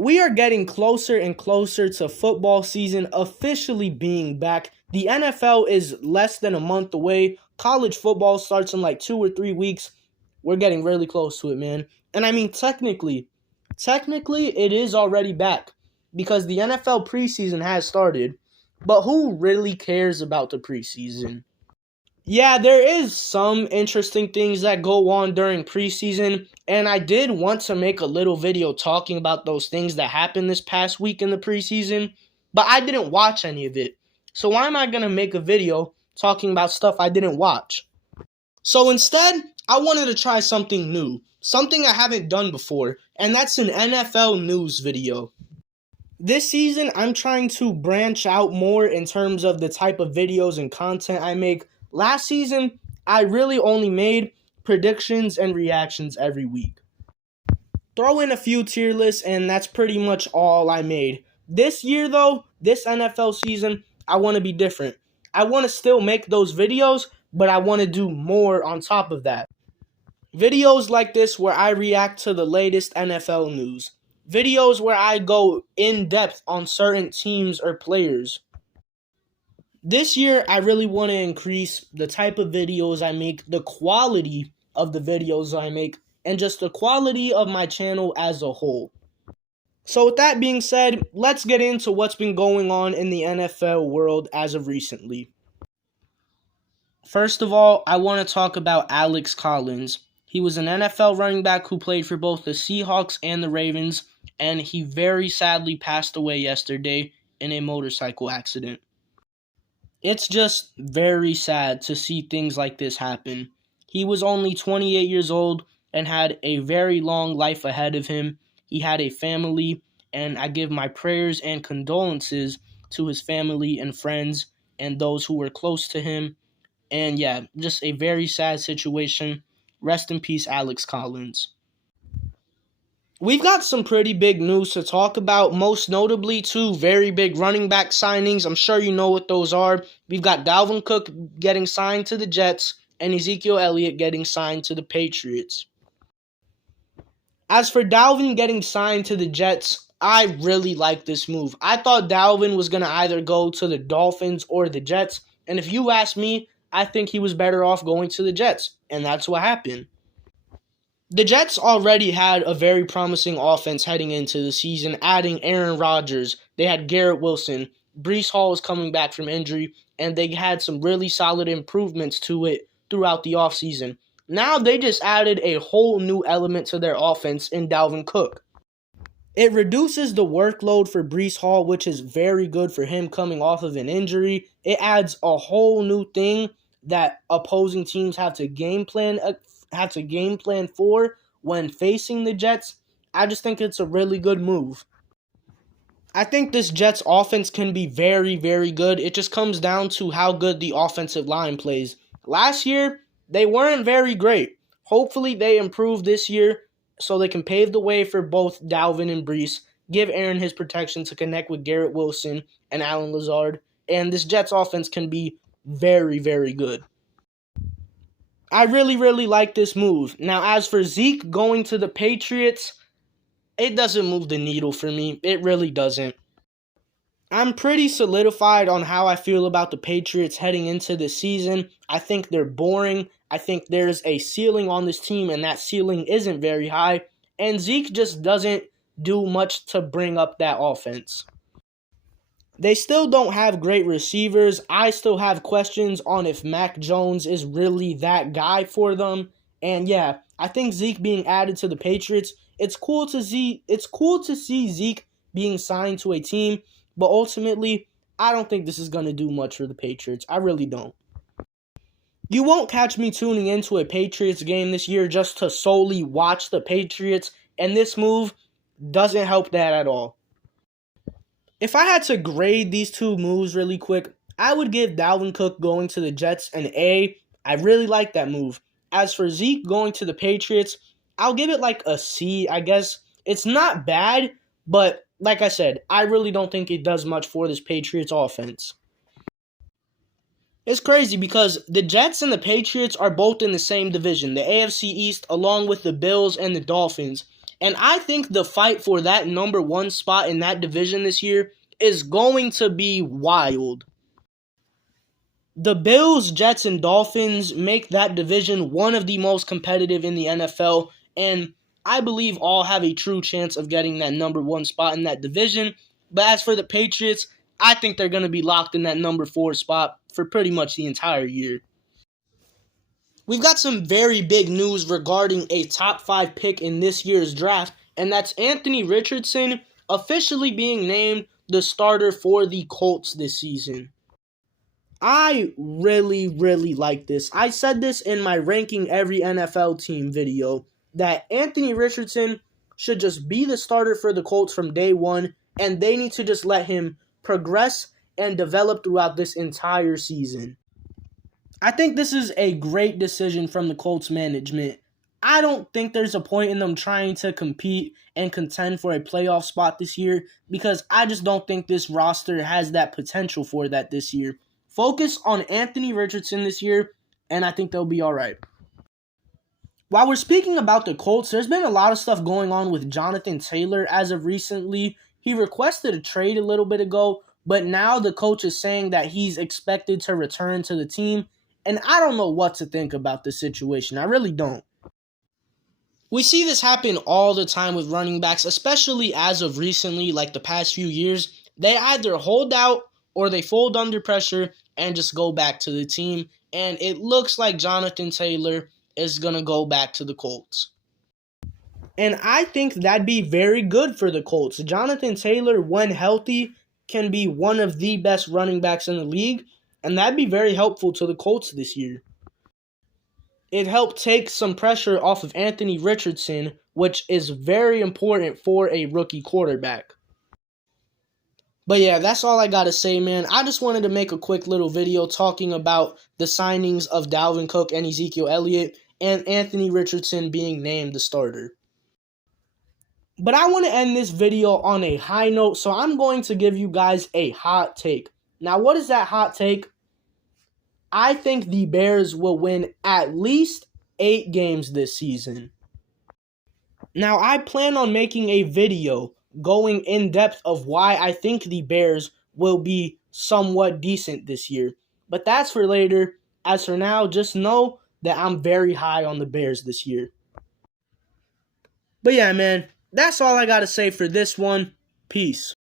We are getting closer and closer to football season officially being back. The NFL is less than a month away. College football starts in like 2 or 3 weeks. We're getting really close to it, man. And I mean, technically, it is already back because the NFL preseason has started. But who really cares about the preseason? Yeah, there is some interesting things that go on during preseason, and I did want to make a little video talking about those things that happened this past week in the preseason, but I didn't watch any of it. So why am I going to make a video talking about stuff I didn't watch? So instead, I wanted to try something new, something I haven't done before, and that's an NFL news video. This season, I'm trying to branch out more in terms of the type of videos and content I make. Last season, I really only made predictions and reactions every week. Throw in a few tier lists, and that's pretty much all I made. This year, though, this NFL season, I want to be different. I want to still make those videos, but I want to do more on top of that. Videos like this where I react to the latest NFL news. Videos where I go in depth on certain teams or players. This year, I really want to increase the type of videos I make, the quality of the videos I make, and just the quality of my channel as a whole. So with that being said, let's get into what's been going on in the NFL world as of recently. First of all, I want to talk about Alex Collins. He was an NFL running back who played for both the Seahawks and the Ravens, and he very sadly passed away yesterday in a motorcycle accident. It's just very sad to see things like this happen. He was only 28 years old and had a very long life ahead of him. He had a family, and I give my prayers and condolences to his family and friends and those who were close to him. And yeah, just a very sad situation. Rest in peace, Alex Collins. We've got some pretty big news to talk about, most notably two very big running back signings. I'm sure you know what those are. We've got Dalvin Cook getting signed to the Jets and Ezekiel Elliott getting signed to the Patriots. As for Dalvin getting signed to the Jets, I really like this move. I thought Dalvin was going to either go to the Dolphins or the Jets, and if you ask me, I think he was better off going to the Jets, and that's what happened. The Jets already had a very promising offense heading into the season, adding Aaron Rodgers. They had Garrett Wilson. Breece Hall was coming back from injury, and they had some really solid improvements to it throughout the offseason. Now they just added a whole new element to their offense in Dalvin Cook. It reduces the workload for Breece Hall, which is very good for him coming off of an injury. It adds a whole new thing that opposing teams have to game plan for when facing the Jets. I just think it's a really good move. I think this Jets offense can be very, very good. It just comes down to how good the offensive line plays. Last year, they weren't very great. Hopefully, they improve this year so they can pave the way for both Dalvin and Breece, give Aaron his protection to connect with Garrett Wilson and Allen Lazard, and this Jets offense can be very, very good. I really, really like this move. Now, as for Zeke going to the Patriots, it doesn't move the needle for me. It really doesn't. I'm pretty solidified on how I feel about the Patriots heading into the season. I think they're boring. I think there's a ceiling on this team, and that ceiling isn't very high. And Zeke just doesn't do much to bring up that offense. They still don't have great receivers. I still have questions on if Mac Jones is really that guy for them. And yeah, I think Zeke being added to the Patriots, it's cool to see Zeke being signed to a team, but ultimately, I don't think this is going to do much for the Patriots. I really don't. You won't catch me tuning into a Patriots game this year just to solely watch the Patriots, and this move doesn't help that at all. If I had to grade these two moves really quick, I would give Dalvin Cook going to the Jets an A. I really like that move. As for Zeke going to the Patriots, I'll give it like a C, I guess. It's not bad, but like I said, I really don't think it does much for this Patriots offense. It's crazy because the Jets and the Patriots are both in the same division, the AFC East, along with the Bills and the Dolphins. And I think the fight for that number one spot in that division this year is going to be wild. The Bills, Jets, and Dolphins make that division one of the most competitive in the NFL, and I believe all have a true chance of getting that number one spot in that division. But as for the Patriots, I think they're going to be locked in that number 4 spot for pretty much the entire year. We've got some very big news regarding a top 5 pick in this year's draft, and that's Anthony Richardson officially being named the starter for the Colts this season. I really like this. I said this in my ranking every NFL team video that Anthony Richardson should just be the starter for the Colts from day one, and they need to just let him progress and develop throughout this entire season. I think this is a great decision from the Colts management. I don't think there's a point in them trying to compete and contend for a playoff spot this year because I just don't think this roster has that potential for that this year. Focus on Anthony Richardson this year, and I think they'll be all right. While we're speaking about the Colts, there's been a lot of stuff going on with Jonathan Taylor as of recently. He requested a trade a little bit ago, but now the coach is saying that he's expected to return to the team, and I don't know what to think about this situation. I really don't. We see this happen all the time with running backs, especially as of recently, like the past few years. They either hold out or they fold under pressure and just go back to the team. And it looks like Jonathan Taylor is going to go back to the Colts. And I think that'd be very good for the Colts. Jonathan Taylor, when healthy, can be one of the best running backs in the league. And that'd be very helpful to the Colts this year. It helped take some pressure off of Anthony Richardson, which is very important for a rookie quarterback. But yeah, that's all I got to say, man. I just wanted to make a quick little video talking about the signings of Dalvin Cook and Ezekiel Elliott and Anthony Richardson being named the starter. But I want to end this video on a high note, so I'm going to give you guys a hot take. Now, what is that hot take? I think the Bears will win at least 8 games this season. Now, I plan on making a video going in depth of why I think the Bears will be somewhat decent this year. But that's for later. As for now, just know that I'm very high on the Bears this year. But yeah, man, that's all I got to say for this one. Peace.